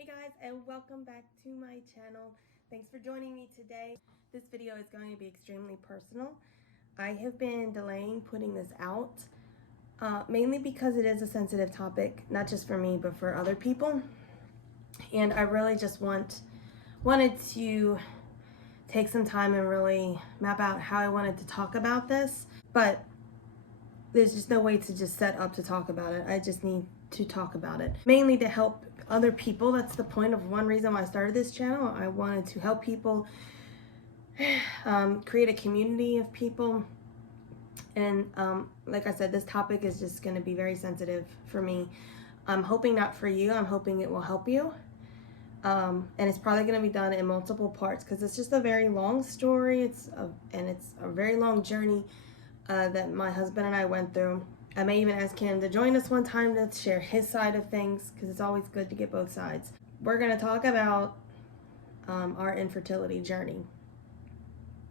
Hey guys, and welcome back to my channel. Thanks for joining me today. This video is going to be extremely personal. I have been delaying putting this out, mainly because it is a sensitive topic, not just for me, but for other people. And I really just wanted to take some time and really map out how I wanted to talk about this. But there's just no way to just set up to talk about it. I just need to talk about it, mainly to help other people. That's the point of one reason why I started this channel. I wanted to help people, create a community of people. And like I said, this topic is just going to be very sensitive for me. I'm hoping not for you. I'm hoping it will help you. And it's probably going to be done in multiple parts because it's just a very long story. It's a very long journey that my husband and I went through. I may even ask him to join us one time to share his side of things because it's always good to get both sides. We're going to talk about our infertility journey.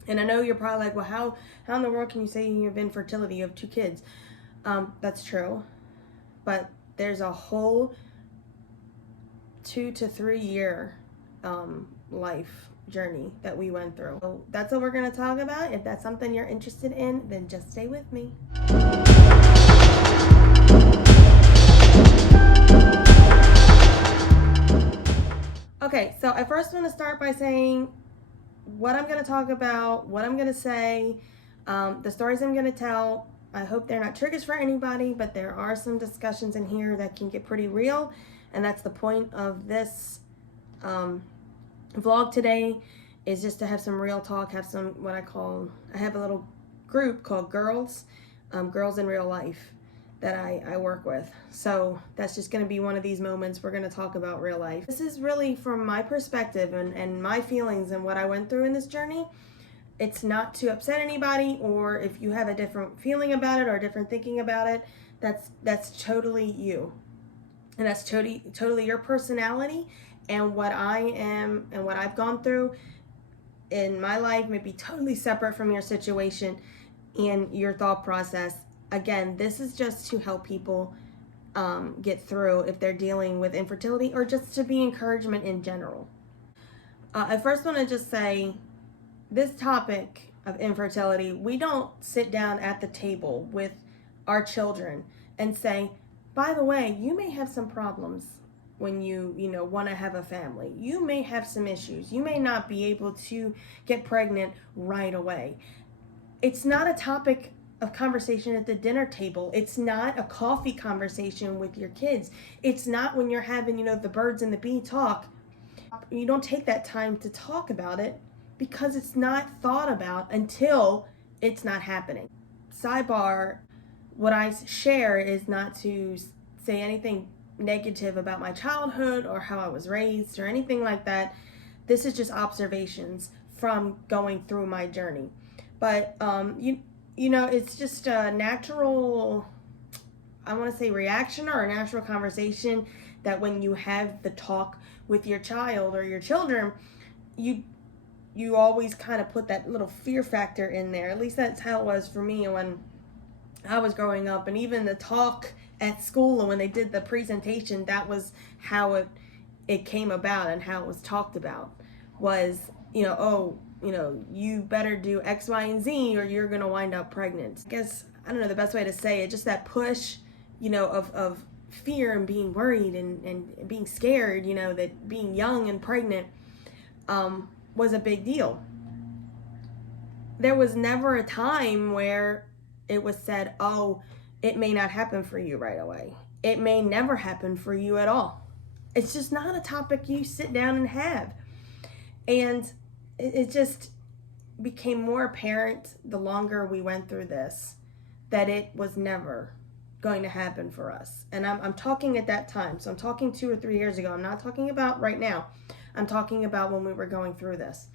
And I know you're probably like, well, how in the world can you say you have infertility? You have 2 kids. That's true. But there's a whole 2 to 3 year life journey that we went through. So that's what we're going to talk about. If that's something you're interested in, then just stay with me. Okay, so I first want to start by saying what I'm going to talk about, what I'm going to say, the stories I'm going to tell. I hope they're not triggers for anybody, but there are some discussions in here that can get pretty real, and that's the point of this vlog today, is just to have some real talk, have some I have a little group called Girls in Real Life that I work with. So that's just going to be one of these moments we're going to talk about real life. This is really from my perspective and my feelings and what I went through in this journey. It's not to upset anybody, or if you have a different feeling about it or different thinking about it, that's totally you. And that's totally your personality, and what I am and what I've gone through in my life may be totally separate from your situation and your thought process. Again, this is just to help people get through if they're dealing with infertility, or just to be encouragement in general. I first want to just say, this topic of infertility, we don't sit down at the table with our children and say, by the way, you may have some problems when you want to have a family. You may have some issues. You may not be able to get pregnant right away. It's not a topic of conversation at the dinner table. It's not a coffee conversation with your kids. It's not when you're having, the birds and the bee talk. You don't take that time to talk about it because it's not thought about until it's not happening. Sidebar, what I share is not to say anything negative about my childhood or how I was raised or anything like that. This is just observations from going through my journey. But it's just a natural, I want to say, reaction or a natural conversation that when you have the talk with your child or your children, you always kind of put that little fear factor in there. At least that's how it was for me when I was growing up. And even the talk at school, and when they did the presentation, that was how it came about and how it was talked about, was, you better do X, Y, and Z or you're going to wind up pregnant. I guess, I don't know the best way to say it, just that push, of fear and being worried and being scared, that being young and pregnant was a big deal. There was never a time where it was said, oh, it may not happen for you right away. It may never happen for you at all. It's just not a topic you sit down and have. And it just became more apparent the longer we went through this that it was never going to happen for us. And I'm talking at that time. So I'm talking 2 or 3 years ago. I'm not talking about right now. I'm talking about when we were going through this.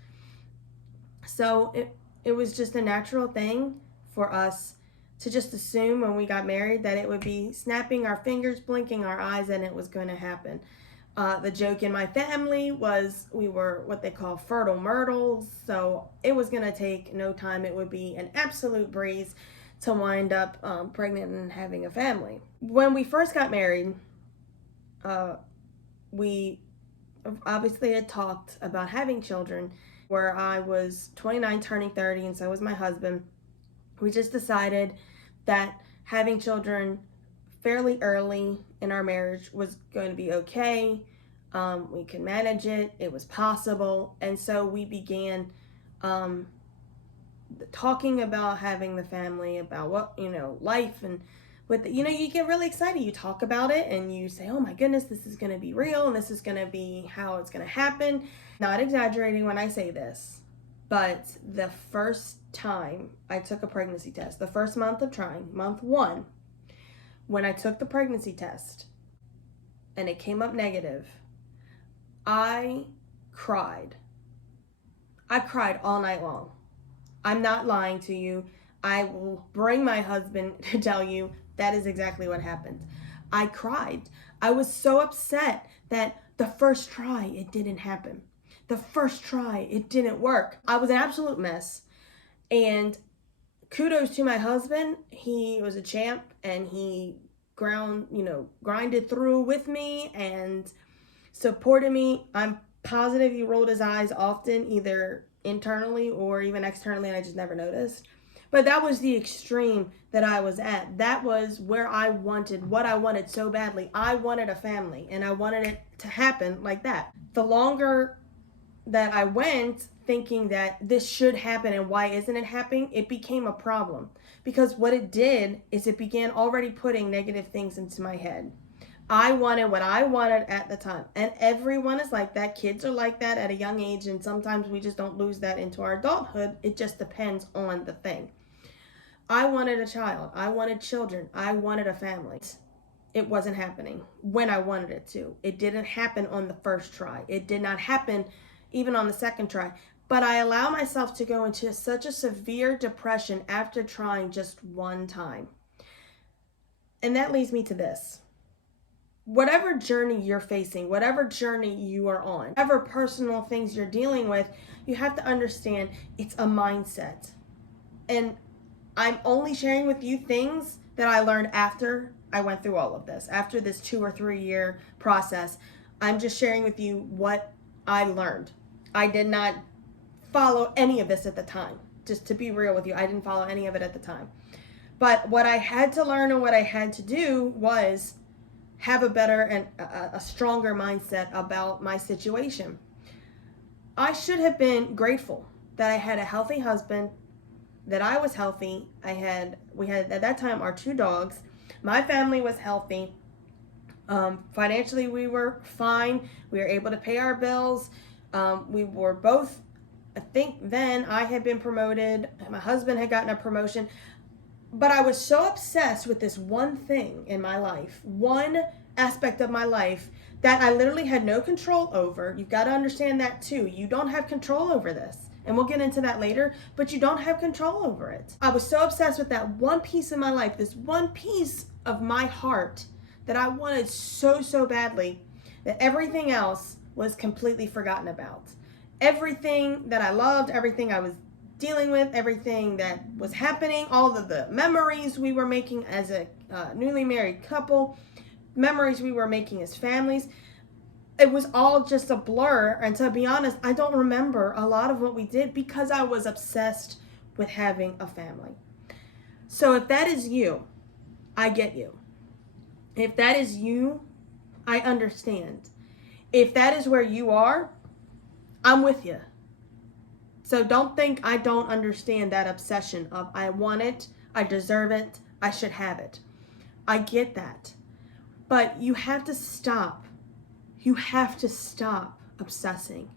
So it was just a natural thing for us to just assume when we got married that it would be snapping our fingers, blinking our eyes, and it was going to happen. The joke in my family was we were what they call fertile myrtles, so it was going to take no time. It would be an absolute breeze to wind up pregnant and having a family. When we first got married, we obviously had talked about having children, where I was 29 turning 30, and so was my husband. We just decided that having children fairly early in our marriage was going to be okay. We could manage it. It was possible. And so we began um, talking about having the family, about what, life, and with, you get really excited. You talk about it and you say, oh my goodness, this is going to be real and this is going to be how it's going to happen. Not exaggerating when I say this, but the first time I took a pregnancy test, the first month of trying, month 1, when I took the pregnancy test and it came up negative, I cried. I cried all night long. I'm not lying to you. I will bring my husband to tell you that is exactly what happened. I cried. I was so upset that the first try, it didn't happen. The first try, it didn't work. I was an absolute mess. And kudos to my husband. He was a champ and he grinded through with me and supported me. I'm positive he rolled his eyes often, either internally or even externally, and I just never noticed. But that was the extreme that I was at. That was where I wanted what I wanted so badly. I wanted a family, and I wanted it to happen like that. The longer that I went thinking that this should happen and why isn't it happening, it became a problem. Because what it did is it began already putting negative things into my head. I wanted what I wanted at the time. And everyone is like that. Kids are like that at a young age. And sometimes we just don't lose that into our adulthood. It just depends on the thing. I wanted a child. I wanted children. I wanted a family. It wasn't happening when I wanted it to. It didn't happen on the first try. It did not happen even on the second try. But I allow myself to go into such a severe depression after trying just one time. And that leads me to this. Whatever journey you're facing, whatever journey you are on, whatever personal things you're dealing with, you have to understand it's a mindset. And I'm only sharing with you things that I learned after I went through all of this, after this 2 or 3 year process. I'm just sharing with you what I learned. I did not follow any of this at the time. Just to be real with you, I didn't follow any of it at the time. But what I had to learn and what I had to do was have a better and a stronger mindset about my situation. I should have been grateful that I had a healthy husband, that I was healthy. We had at that time our 2 dogs. My family was healthy. Financially, we were fine. We were able to pay our bills. We were both, I think then I had been promoted. My husband had gotten a promotion. But I was so obsessed with this one thing in my life, one aspect of my life that I literally had no control over. You've got to understand that too. You don't have control over this. And we'll get into that later, but you don't have control over it. I was so obsessed with that one piece in my life, this one piece of my heart that I wanted so, so badly that everything else was completely forgotten about. Everything that I loved, everything I was dealing with, everything that was happening, all of the memories we were making as a newly married couple, memories we were making as families, it was all just a blur. And to be honest, I don't remember a lot of what we did because I was obsessed with having a family. So if that is you, I get you. If that is you, I understand. If that is where you are, I'm with you. So don't think I don't understand that obsession of I want it, I deserve it, I should have it. I get that. But you have to stop. You have to stop obsessing,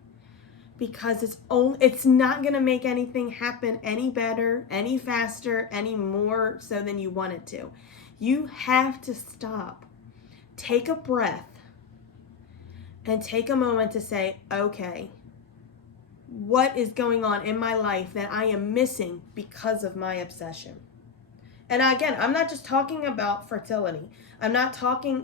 because it's not going to make anything happen any better, any faster, any more so than you want it to. You have to stop. Take a breath and take a moment to say, okay, what is going on in my life that I am missing because of my obsession? And again, I'm not just talking about fertility. I'm not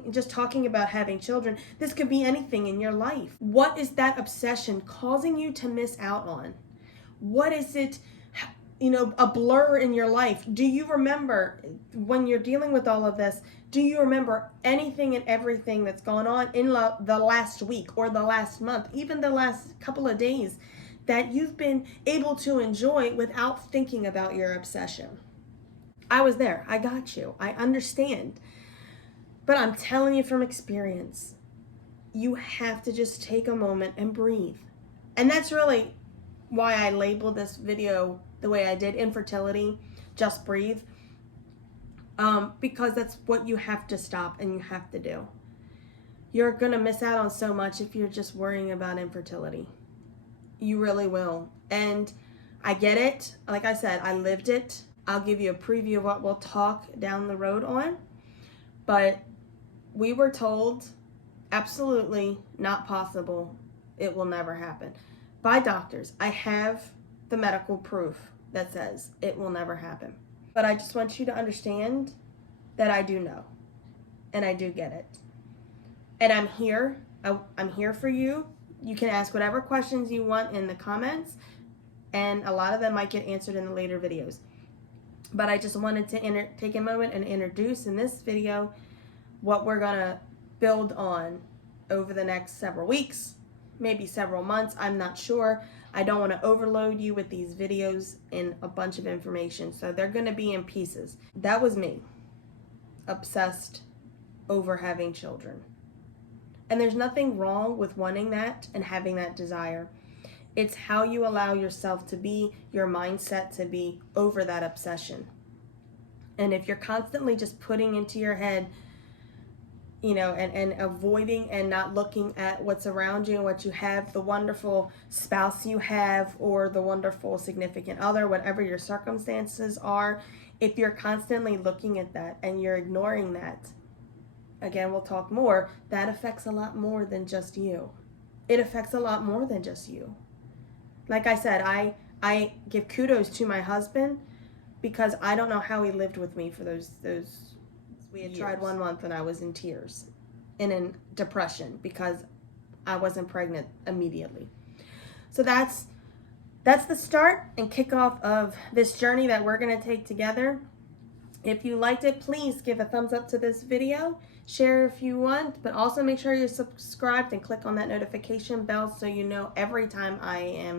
just talking about having children. This could be anything in your life. What is that obsession causing you to miss out on? What is it, a blur in your life? Do you remember when you're dealing with all of this, Do you remember anything and everything that's gone on in the last week or the last month, even the last couple of days, that you've been able to enjoy without thinking about your obsession? I was there. I got you. I understand. But I'm telling you from experience, you have to just take a moment and breathe. And that's really why I labeled this video the way I did, Infertility, Just Breathe. Because that's what you have to stop and you have to do. You're going to miss out on so much if you're just worrying about infertility. You really will. And I get it. Like I said, I lived it. I'll give you a preview of what we'll talk down the road on. But we were told, absolutely not possible. It will never happen. By doctors. I have the medical proof that says it will never happen. But I just want you to understand that I do know. And I do get it. And I'm here. I'm here for you. You can ask whatever questions you want in the comments. And a lot of them might get answered in the later videos. But I just wanted to take a moment and introduce in this video what we're going to build on over the next several weeks, maybe several months. I'm not sure. I don't want to overload you with these videos and a bunch of information. So they're going to be in pieces. That was me, obsessed over having children. And there's nothing wrong with wanting that and having that desire. It's how you allow yourself to be, your mindset to be over that obsession. And if you're constantly just putting into your head, and avoiding and not looking at what's around you and what you have, the wonderful spouse you have or the wonderful significant other, whatever your circumstances are, if you're constantly looking at that and you're ignoring that, again, we'll talk more, that affects a lot more than just you. It affects a lot more than just you. Like I said, I give kudos to my husband because I don't know how he lived with me for those we had tried 1 month and I was in tears and in depression because I wasn't pregnant immediately. So that's the start and kickoff of this journey that we're going to take together. If you liked it, please give a thumbs up to this video. Share if you want, but also make sure you're subscribed and click on that notification bell so you know every time I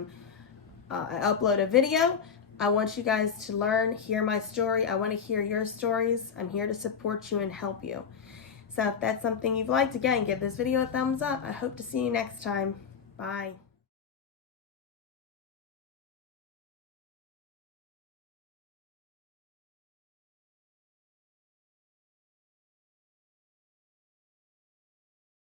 upload a video. I want you guys to learn, hear my story. I want to hear your stories. I'm here to support you and help you. So if that's something you've liked, again, give this video a thumbs up. I hope to see you next time. Bye.